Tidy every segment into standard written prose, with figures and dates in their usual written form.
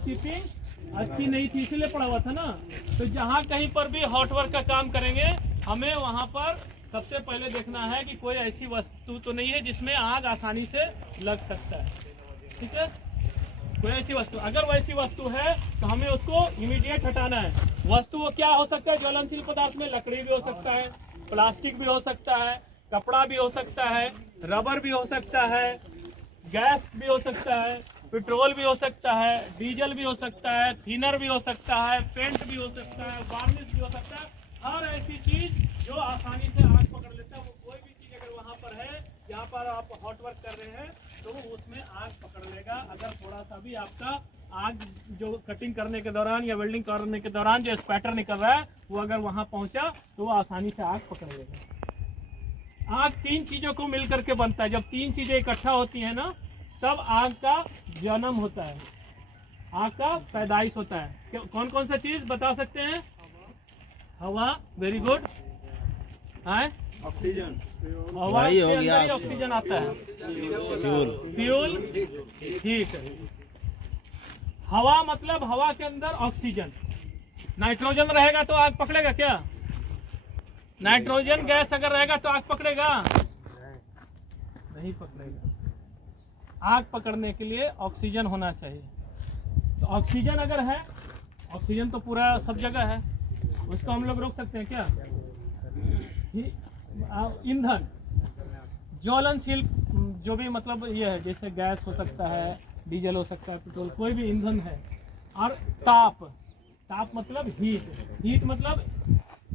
Housekeeping अच्छी नहीं थी, इसलिए पड़ा हुआ था ना। तो जहाँ कहीं पर भी हॉट वर्क का काम करेंगे, हमें वहाँ पर सबसे पहले देखना है कि कोई ऐसी वस्तु तो नहीं है जिसमें आग आसानी से लग सकता है। ठीक है, कोई ऐसी वस्तु, अगर वैसी वस्तु है तो हमें उसको इमीडिएट हटाना है। वस्तु वो क्या हो सकता है ज्वलनशील पदार्थ में? लकड़ी भी हो सकता है, प्लास्टिक भी हो सकता है, कपड़ा भी हो सकता है, रबर भी हो सकता है, गैस भी हो सकता है, पेट्रोल भी हो सकता है, डीजल भी हो सकता है, थिनर भी हो सकता है, पेंट भी हो सकता है, वार्निश भी हो सकता है। हर ऐसी चीज जो आसानी से आग पकड़ लेता है, वो कोई भी चीज अगर वहां पर है जहाँ पर आप हॉट वर्क कर रहे हैं तो उसमें आग पकड़ लेगा। अगर थोड़ा सा भी आपका आग जो कटिंग करने के दौरान या वेल्डिंग करने के दौरान जो स्पैटर निकल रहा है वो अगर वहां पहुंचा तो वो आसानी से आग पकड़ लेगा। आग तीन चीजों को मिलकर के बनता है। जब तीन चीजें इकट्ठा होती है ना, तब आग का जन्म होता है, आग का पैदाइश होता है। कौन कौन सा चीज बता सकते हैं? हवा, वेरी गुड, ऑक्सीजन, हवा के अंदर ही ऑक्सीजन आता है, फ्यूल, हीट। हवा मतलब हवा के अंदर ऑक्सीजन। नाइट्रोजन रहेगा तो आग पकड़ेगा क्या? नाइट्रोजन गैस अगर रहेगा तो आग पकड़ेगा? नहीं पकड़ेगा। आग पकड़ने के लिए ऑक्सीजन होना चाहिए। तो ऑक्सीजन अगर है, ऑक्सीजन तो पूरा सब जगह है, उसको हम लोग रोक सकते हैं क्या? ईंधन, ज्वलनशील जो भी मतलब ये है, जैसे गैस हो सकता है, डीजल हो सकता है, पेट्रोल, कोई भी ईंधन है। और ताप, ताप मतलब हीट, हीट मतलब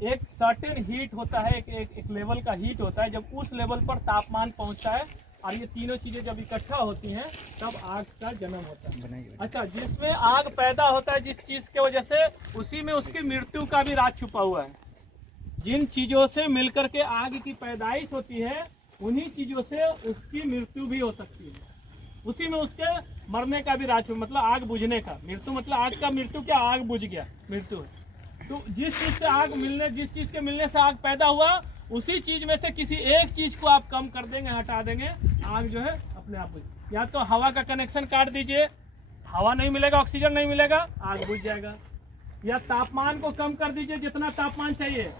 एक सर्टेन हीट होता है, एक लेवल का हीट होता है। जब उस लेवल पर तापमान पहुंचता है और ये तीनों चीजें जब इकट्ठा होती हैं तब आग का जन्म होता है। अच्छा, जिसमें आग पैदा होता है जिस चीज के वजह से, उसी में उसकी मृत्यु का भी राज छुपा हुआ है। जिन चीजों से मिलकर के आग की पैदाइश होती है, उन्हीं चीजों से उसकी मृत्यु भी हो सकती है। उसी में उसके मरने का भी राज, मतलब आग बुझने का। मृत्यु मतलब आग का मृत्यु क्या? आग बुझ गया, मृत्यु है। तो जिस चीज से आग मिलने, जिस चीज के मिलने से आग पैदा हुआ, उसी चीज में से किसी एक चीज को आप कम कर देंगे, हटा देंगे, आग जो है अपने आप बुझ। या तो हवा का कनेक्शन काट दीजिए, हवा नहीं मिलेगा, ऑक्सीजन नहीं मिलेगा, आग बुझ जाएगा। या तापमान को कम कर दीजिए, जितना तापमान चाहिए।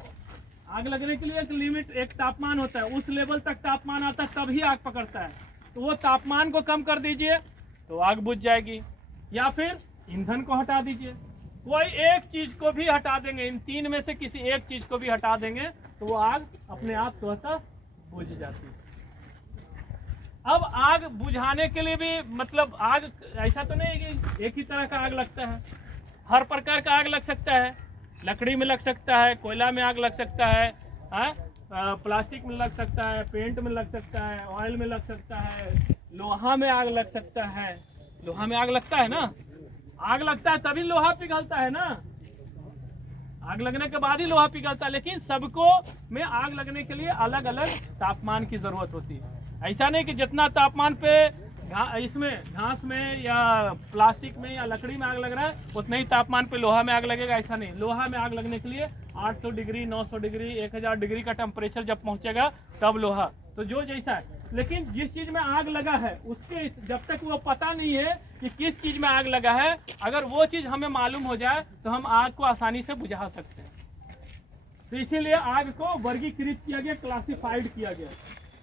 आग लगने के लिए एक लिमिट, एक तापमान होता है, उस लेवल तक तापमान आता है तभी आग पकड़ता है। तो वो तापमान को कम कर दीजिए तो आग बुझ जाएगी। या फिर ईंधन को हटा दीजिए, कोई एक चीज को भी हटा देंगे, इन तीन में से किसी एक चीज को भी हटा देंगे तो वो आग अपने आप स्वतः बुझ जाती है। अब आग बुझाने के लिए भी मतलब आग ऐसा तो नहीं है कि एक ही तरह का आग लगता है, हर प्रकार का आग लग सकता है। लकड़ी में लग सकता है, कोयला में आग लग सकता है, प्लास्टिक में लग सकता है, पेंट में लग सकता है, ऑयल में लग सकता है, लोहा में आग लग सकता है। लोहा में आग लगता है ना, आग लगता है तभी लोहा पिघलता है ना, आग लगने के बाद ही लोहा पिघलता है। लेकिन सबको में आग लगने के लिए अलग अलग तापमान की जरूरत होती है। ऐसा नहीं कि जितना तापमान पे इसमें घास में या प्लास्टिक में या लकड़ी में आग लग रहा है, उतने ही तापमान पे लोहा में आग लगेगा, ऐसा नहीं। लोहा में आग लगने के लिए 800 डिग्री, 900 डिग्री, 1000 डिग्री का टेम्परेचर जब पहुंचेगा तब लोहा, तो जो जैसा है। लेकिन जिस चीज में आग लगा है उसके जब तक वो पता नहीं है कि किस चीज में आग लगा है, अगर वो चीज हमें मालूम हो जाए तो हम आग को आसानी से बुझा सकते हैं। तो इसीलिए आग को वर्गीकृत किया गया, क्लासिफाइड किया गया,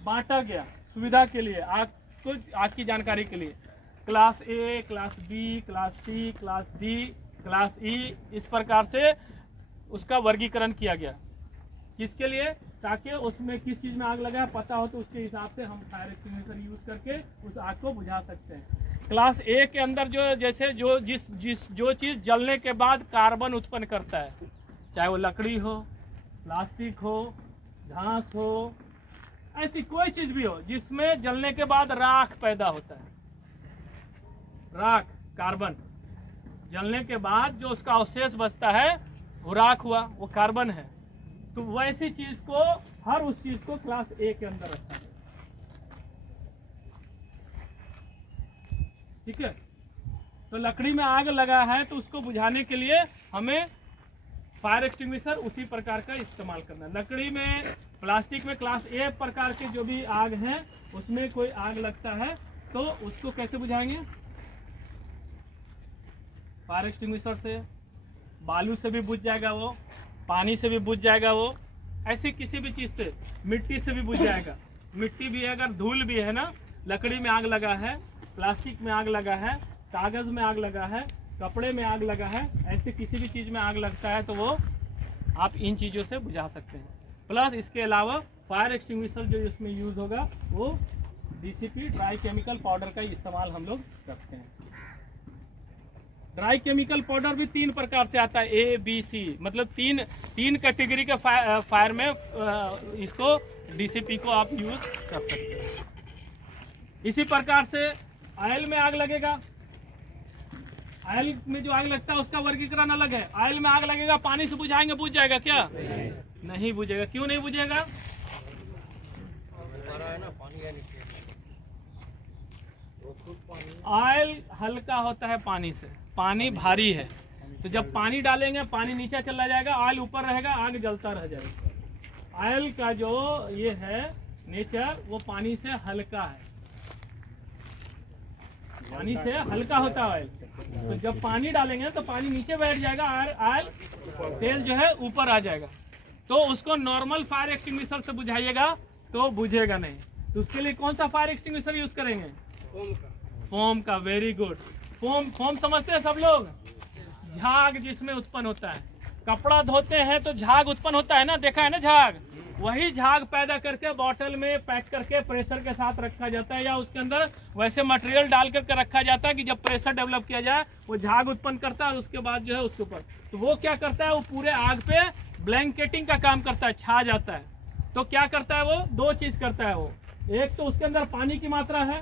बांटा गया सुविधा के लिए, आग को, आग की जानकारी के लिए। Class A, class B, class C, class D, class E, इस प्रकार से उसका वर्गीकरण किया गया। किसके लिए? ताकि उसमें किस चीज में आग लगा है पता हो, तो उसके हिसाब से हम फायर एक्सटिंग्विशर यूज करके उस आग को बुझा सकते हैं। क्लास ए के अंदर जो जैसे जो चीज जलने के बाद कार्बन उत्पन्न करता है, चाहे वो लकड़ी हो, प्लास्टिक हो, घास हो, ऐसी कोई चीज भी हो जिसमें जलने के बाद राख पैदा होता है, राख, कार्बन, जलने के बाद जो उसका अवशेष बचता है वो राख हुआ, वो कार्बन है। तो वैसी चीज को, हर उस चीज को क्लास ए के अंदर रखता है। ठीक है, तो लकड़ी में आग लगा है तो उसको बुझाने के लिए हमें फायर एक्सटिंग्विशर उसी प्रकार का इस्तेमाल करना है। लकड़ी में, प्लास्टिक में क्लास ए प्रकार के जो भी आग हैं उसमें कोई आग लगता है तो उसको कैसे बुझाएंगे? फायर एक्सटिंग्विशर से, बालू से भी बुझ जाएगा वो, पानी से भी बुझ जाएगा वो, ऐसी किसी भी चीज़ से, मिट्टी से भी बुझ जाएगा। मिट्टी भी है, अगर धूल भी है ना, लकड़ी में आग लगा है, प्लास्टिक में आग लगा है, कागज़ में आग लगा है, कपड़े में आग लगा है, ऐसे किसी भी चीज़ में आग लगता है तो वो आप इन चीज़ों से बुझा सकते हैं। प्लस इसके अलावा फायर एक्सटिंग्विशर जो इसमें यूज़ होगा वो DCP ड्राई केमिकल पाउडर का इस्तेमाल हम लोग करते हैं। ड्राई केमिकल पाउडर भी 3 प्रकार से आता है, ABC, मतलब तीन कैटेगरी के फायर में इसको DCP को आप यूज कर सकते हैं। इसी प्रकार से ऑयल में आग लगेगा, ऑयल में जो आग लगता है उसका वर्गीकरण अलग है। ऑयल में आग लगेगा, पानी से बुझाएंगे, बुझ जाएगा क्या? नहीं बुझेगा। क्यों नहीं बुझेगा? ऑयल हल्का होता है पानी से, पानी भारी है, तो जब पानी डालेंगे पानी नीचे चला जाएगा, ऑयल ऊपर रहेगा, आग जलता रह जाएगा। ऑयल का जो ये है नेचर वो पानी से हल्का है, पानी से हल्का होता है ऑयल। तो जब पानी डालेंगे तो पानी नीचे बैठ जाएगा और ऑयल तेल जो है ऊपर आ जाएगा। तो उसको नॉर्मल फायर एक्सटिंग्विशर से बुझाइएगा तो बुझेगा नहीं। तो उसके लिए कौन सा फायर एक्सटिंग्विशर यूज करेंगे? फोम का। Very good. फोम समझते हैं सब लोग? झाग जिसमें उत्पन्न होता है, कपड़ा धोते हैं तो झाग उत्पन्न होता है ना, देखा है ना झाग? वही झाग पैदा करके बॉटल में पैक करके प्रेशर के साथ रखा जाता है, या उसके अंदर वैसे मटेरियल डाल करके रखा जाता है कि जब प्रेशर डेवलप किया जाए वो झाग उत्पन्न करता है, और उसके बाद जो है उसके ऊपर तो वो क्या करता है, वो पूरे आग पे ब्लैंकेटिंग का काम करता है, छा जाता है। तो क्या करता है वो? 2 चीज करता है वो। एक तो उसके अंदर पानी की मात्रा है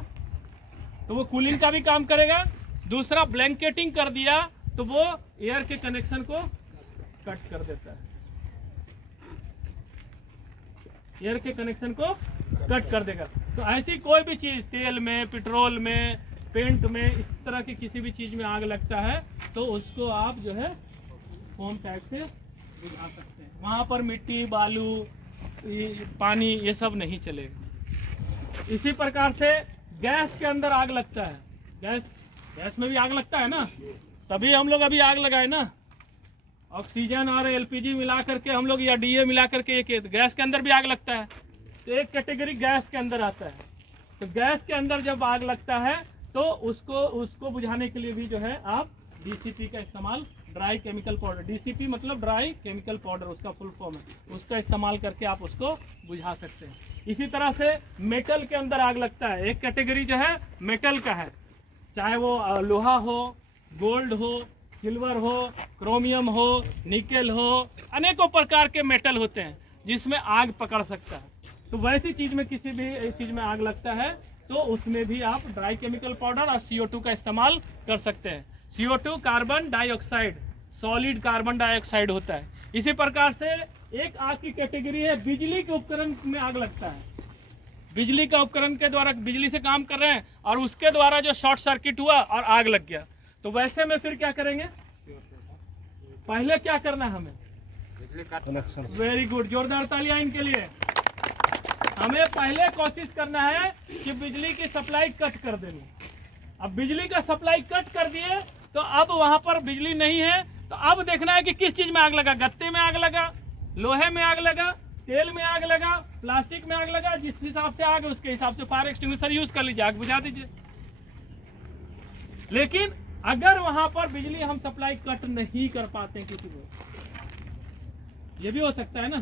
तो वो कूलिंग का भी काम करेगा, दूसरा ब्लैंकेटिंग कर दिया तो वो एयर के कनेक्शन को कट कर देता है, एयर के कनेक्शन को कट कर देगा। तो ऐसी कोई भी चीज, तेल में, पेट्रोल में, पेंट में, इस तरह की किसी भी चीज में आग लगता है तो उसको आप जो है फोम टाइप से बुझा सकते हैं। वहां पर मिट्टी, बालू, पानी ये सब नहीं चलेगा। इसी प्रकार से गैस के अंदर आग लगता है, गैस में भी आग लगता है ना, तभी हम लोग अभी आग लगाए ना। ऑक्सीजन और LPG मिला करके हम लोग, या DA मिला करके एक गैस के अंदर भी आग लगता है। तो एक कैटेगरी गैस के अंदर आता है। तो गैस के अंदर जब आग लगता है तो उसको बुझाने के लिए भी जो है आप DCP का इस्तेमाल, ड्राई केमिकल पाउडर, DCP मतलब ड्राई केमिकल पाउडर उसका फुल फॉर्म है, उसका इस्तेमाल करके आप उसको बुझा सकते हैं। इसी तरह से मेटल के अंदर आग लगता है। एक कैटेगरी जो है मेटल का है, चाहे वो लोहा हो, गोल्ड हो, सिल्वर हो, क्रोमियम हो, निकेल हो, अनेकों प्रकार के मेटल होते हैं जिसमें आग पकड़ सकता है। तो वैसी चीज में, किसी भी चीज में आग लगता है तो उसमें भी आप ड्राई केमिकल पाउडर और CO2 का इस्तेमाल कर सकते हैं। CO2 carbon dioxide, solid carbon dioxide होता है। इसी प्रकार से एक आग की कैटेगरी है बिजली के उपकरण में आग लगता है। बिजली का उपकरण के द्वारा, बिजली से काम कर रहे हैं और उसके द्वारा जो शॉर्ट सर्किट हुआ और आग लग गया, तो वैसे में फिर क्या करेंगे? पहले क्या करना है हमें? कनेक्शन। वेरी गुड, जोरदार तालियां इनके लिए। हमें पहले कोशिश करना है कि बिजली की सप्लाई कट कर देनी। अब बिजली का सप्लाई कट कर दिए तो अब वहां पर बिजली नहीं है, तो अब देखना है कि किस चीज में आग लगा। गत्ते में आग लगा, लोहे में आग लगा, तेल में आग लगा, प्लास्टिक में आग लगा, जिस हिसाब से आग उसके हिसाब से फायर एक्सटिंग्विशर यूज कर लीजिए, आग बुझा दीजिए। लेकिन अगर वहां पर बिजली हम सप्लाई कट नहीं कर पाते किसी को, ये भी हो सकता है ना,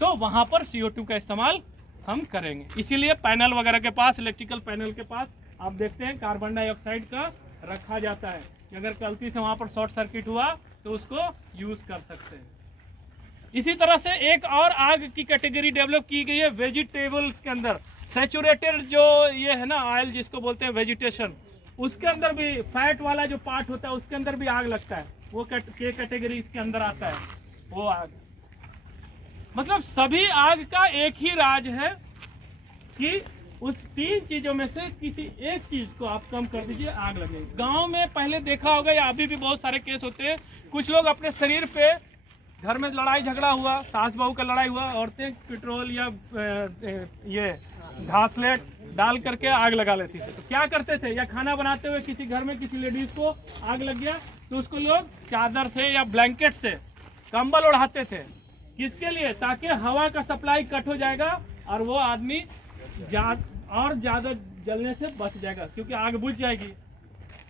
तो वहां पर CO2 का इस्तेमाल हम करेंगे। इसीलिए पैनल वगैरह के पास, इलेक्ट्रिकल पैनल के पास आप देखते हैं कार्बन डाइऑक्साइड का रखा जाता है कि अगर गलती से वहां पर शॉर्ट सर्किट हुआ तो उसको यूज कर सकते हैं। इसी तरह से एक और आग की कैटेगरी डेवलप की गई है वेजिटेबल्स के अंदर। सैचुरेटेड जो ये है ना ऑयल जिसको बोलते हैं वेजिटेशन, उसके अंदर भी फैट वाला जो पार्ट होता है उसके अंदर भी आग लगता है, वो कैटेगरी इसके अंदर आता है वो आग। मतलब सभी आग का एक ही राज है कि उस 3 चीजों में से किसी एक चीज को आप कम कर दीजिए, आग लगेगी। गांव में पहले देखा होगा या अभी भी बहुत सारे केस होते हैं, कुछ लोग अपने शरीर पे, घर में लड़ाई झगड़ा हुआ, सास बहू का लड़ाई हुआ, औरतें पेट्रोल या ये घासलेट डाल करके आग लगा लेती थी। तो क्या करते थे, या खाना बनाते हुए किसी घर में किसी लेडीज को आग लग गया तो उसको लोग चादर से या ब्लैंकेट से कंबल ओढ़ाते थे। किसके लिए, ताकि हवा का सप्लाई कट हो जाएगा और वो आदमी और ज्यादा जलने से बच जाएगा, क्योंकि आग बुझ जाएगी।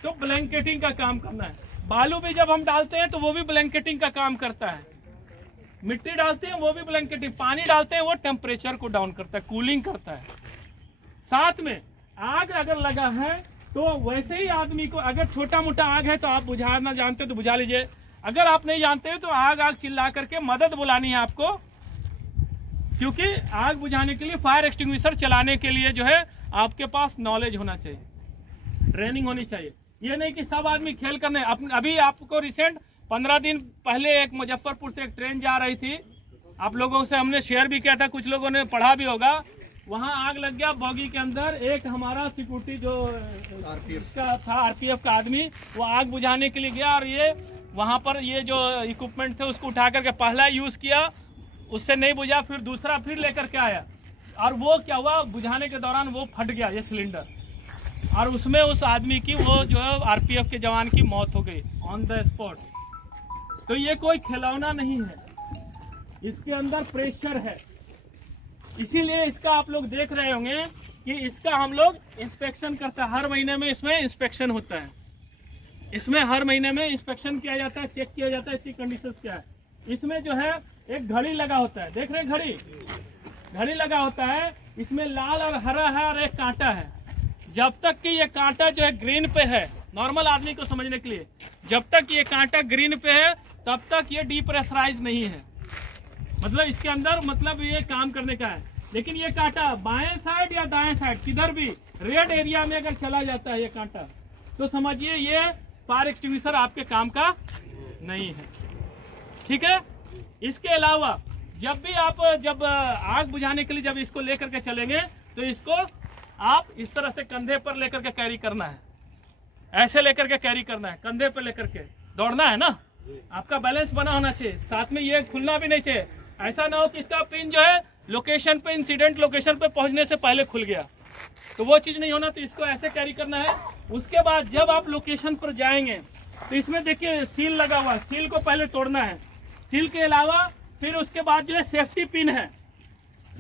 तो ब्लैंकेटिंग का काम करना है। बालू भी जब हम डालते हैं तो वो भी ब्लैंकेटिंग का काम करता है। मिट्टी डालते हैं वो भी ब्लैंकेटिंग, पानी डालते हैं वो टेम्परेचर को डाउन करता है, कूलिंग करता है। साथ में आग अगर लगा है तो वैसे ही आदमी को, अगर छोटा मोटा आग है तो आप बुझाना जानते हो तो बुझा लीजिए, अगर आप नहीं जानते हो तो आग चिल्ला करके मदद बुलानी है आपको, क्योंकि आग बुझाने के लिए फायर एक्सटिंग्विशर चलाने के लिए जो है आपके पास नॉलेज होना चाहिए, ट्रेनिंग होनी चाहिए। ये नहीं कि सब आदमी खेल करने। अभी आपको रिसेंट 15 दिन पहले एक मुजफ्फरपुर से एक ट्रेन जा रही थी, आप लोगों से हमने शेयर भी किया था, कुछ लोगों ने पढ़ा भी होगा। वहां आग लग गया बॉगी के अंदर। एक हमारा सिक्योरिटी जो का था आरपीएफ का आदमी, वो आग बुझाने के लिए गया और ये वहां पर ये जो इक्विपमेंट थे उसको उठा करके पहला यूज किया, उससे नहीं बुझा, फिर दूसरा फिर लेकर के आया और वो क्या हुआ, बुझाने के दौरान वो फट गया ये सिलेंडर, और उसमें उस आदमी की, वो जो है आरपीएफ के जवान की मौत हो गई ऑन द स्पॉट। तो ये कोई खिलौना नहीं है, इसके अंदर प्रेशर है। इसीलिए इसका आप लोग देख रहे होंगे कि इसका हम लोग इंस्पेक्शन करता है, हर महीने में इसमें इंस्पेक्शन होता है। इसमें हर महीने में इंस्पेक्शन किया जाता है, चेक किया जाता है इसकी कंडीशंस क्या है। इसमें जो है एक घड़ी लगा होता है, देख रहे हैं घड़ी लगा होता है। इसमें लाल और हरा है और एक कांटा है। जब तक कि ये कांटा जो है ग्रीन पे है, नॉर्मल आदमी को समझने के लिए, जब तक ये कांटा ग्रीन पे है तब तक ये डीप्रेशराइज नहीं है, मतलब इसके अंदर मतलब ये काम करने का है। लेकिन ये कांटा बाएं साइड या दाएं साइड किधर भी रेड एरिया में अगर चला जाता है ये कांटा, तो समझिए ये फायर एक्सटिंग्विशर आपके काम का नहीं है, ठीक है। इसके अलावा जब आग बुझाने के लिए जब इसको लेकर के चलेंगे तो इसको आप इस तरह से कंधे पर लेकर के कैरी करना है, ऐसे लेकर के कैरी करना है, कंधे पर लेकर के दौड़ना है ना। आपका बैलेंस बना होना चाहिए, साथ में ये खुलना भी नहीं चाहिए। ऐसा ना हो कि इसका पिन जो है लोकेशन पे, इंसिडेंट लोकेशन पे पहुंचने से पहले खुल गया, तो वो चीज नहीं होना। तो इसको ऐसे कैरी करना है। उसके बाद जब आप लोकेशन पर जाएंगे तो इसमें देखिए सील लगा हुआ है, सील को पहले तोड़ना है। सील के अलावा फिर उसके बाद जो है सेफ्टी पिन है,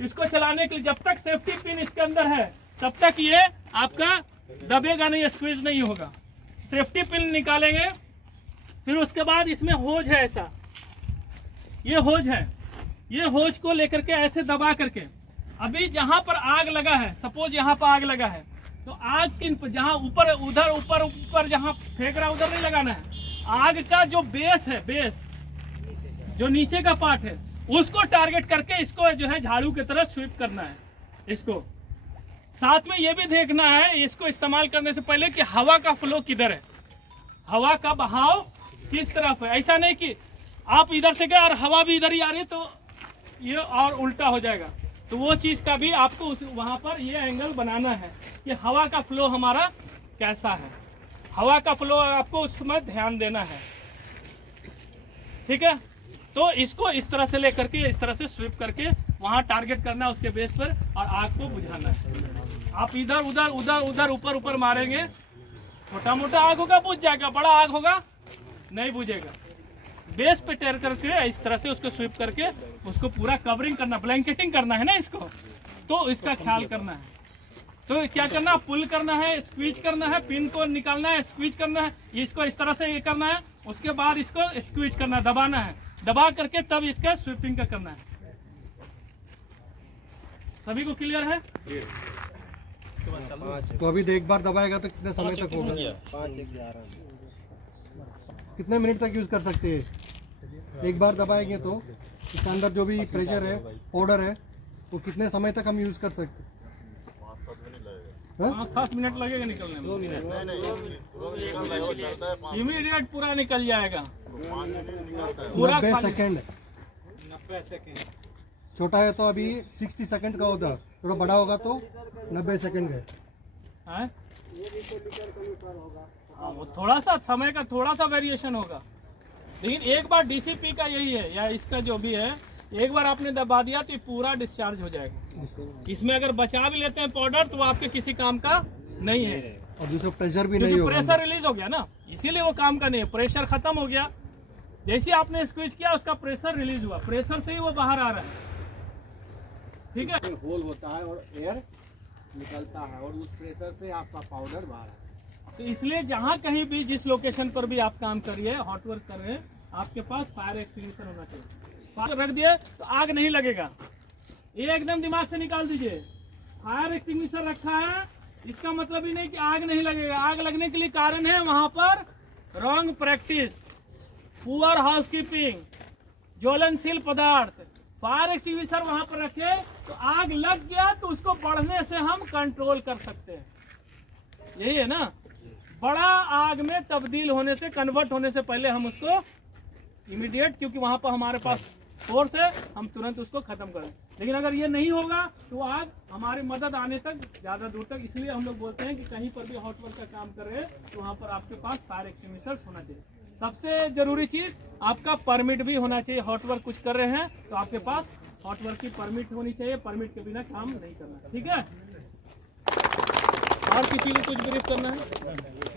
इसको चलाने के लिए जब तक सेफ्टी पिन इसके अंदर है तब तक ये आपका दबेगा नहीं, स्क्वीज नहीं होगा। सेफ्टी पिन निकालेंगे, फिर उसके बाद इसमें होज है, ऐसा ये होज है, ये होज को लेकर के ऐसे दबा करके, अभी जहां पर आग लगा है, सपोज यहाँ पर आग लगा है, तो आग किन पर, जहां ऊपर उधर ऊपर जहां फेंक रहा उधर नहीं लगाना है। आग का जो बेस है, बेस जो नीचे का पार्ट है, उसको टारगेट करके इसको जो है झाड़ू की तरह स्वीप करना है। इसको साथ में ये भी देखना है इसको इस्तेमाल करने से पहले कि हवा का फ्लो किधर है, हवा का बहाव किस तरफ है। ऐसा नहीं कि आप इधर से गए और हवा भी इधर ही आ रही है तो ये और उल्टा हो जाएगा। तो वो चीज का भी आपको वहां पर ये एंगल बनाना है कि हवा का फ्लो हमारा कैसा है, हवा का फ्लो आपको उसमें ध्यान देना है, ठीक है। तो इसको इस तरह से लेकर के इस तरह से स्वीप करके वहां टारगेट करना है उसके बेस पर और आग को बुझाना है। आप इधर उधर ऊपर मारेंगे, छोटा मोटा आग होगा बुझ जाएगा, बड़ा आग होगा नहीं बुझेगा। बेस पे टेर करके इस तरह से उसको स्वीप करके उसको पूरा कवरिंग करना, ब्लैंकेटिंग करना है ना इसको, तो इसका ख्याल करना है। तो क्या करना, पुल करना है, स्क्वीज करना है, पिन को निकालना है, स्क्वीज करना है, इसको इस तरह से ये करना है। उसके बाद इसको स्क्वीज करना है, दबाना है, दबा करके तब इसका स्वीपिंग का करना है। सभी को क्लियर है? तो अभी एक बार दबाएगा तो कितने समय तक होगा? 5-11 कितने मिनट तक यूज कर सकते हैं? एक बार दबाएंगे तो इसके अंदर जो भी प्रेशर है, पाउडर है, वो कितने समय तक हम यूज कर सकते हैं? 5-7 मिनट लगेगा निकलने में। 2 मिनट इमीडिएट पूरा निकल जाएगा। 90 सेकेंड। छोटा है तो अभी 60 सेकंड का होता, थोड़ा बड़ा होगा तो 90 सेकंड है। वो थोड़ा सा समय का थोड़ा सा वेरिएशन होगा, लेकिन एक बार डीसीपी का यही है या इसका जो भी है एक बार आपने दबा दिया तो ये पूरा डिस्चार्ज हो जाएगा। इसमें अगर बचा भी लेते हैं पाउडर तो वो आपके किसी काम का नहीं है, और दूसरा प्रेशर भी नहीं क्योंकि होगा। प्रेशर रिलीज हो गया ना, इसीलिए वो काम का नहीं है। प्रेशर खत्म हो गया, जैसे ही आपने स्क्वीज किया उसका प्रेशर रिलीज हुआ, प्रेशर से ही वो बाहर आ रहा है। ठीक है, होल होता है और एयर निकलता है और उस प्रेशर से आपका पाउडर बाहर आता है। तो इसलिए जहाँ कहीं भी जिस लोकेशन पर भी आप काम करिए, हॉट वर्क कर रहे हैं, आपके पास फायर एक्सटिंग्विशर होना चाहिए। फायर रख दिए तो आग नहीं लगेगा, ये एकदम दिमाग से निकाल दीजिए। फायर एक्सटिंग्विशर रखा है इसका मतलब ही नहीं कि आग नहीं लगेगा। आग लगने के लिए कारण है वहां पर रॉन्ग प्रैक्टिस, पुअर हाउसकीपिंग, ज्वलनशील पदार्थ। फायर एक्सटिंग्विशर वहां पर रखे तो आग लग गया तो उसको बढ़ने से हम कंट्रोल कर सकते हैं, यही है ना। बड़ा आग में तब्दील होने से, कन्वर्ट होने से पहले हम उसको इमीडिएट, क्योंकि वहां पर हमारे पास फोर्स है, हम तुरंत उसको खत्म करें। लेकिन अगर ये नहीं होगा तो आग हमारी मदद आने तक ज्यादा दूर तक, इसलिए हम लोग बोलते हैं कि कहीं पर भी हॉट वर्क का काम कर रहे हैं तो वहां पर आपके पास फायर एक्सटिंग्विशर्स होना चाहिए। सबसे जरूरी चीज आपका परमिट भी होना चाहिए। हॉट वर्क कुछ कर रहे हैं तो आपके पास हॉट वर्क की परमिट होनी चाहिए, परमिट के बिना काम नहीं करना। ठीक है, और किसी को कुछ ब्रीफ करना है?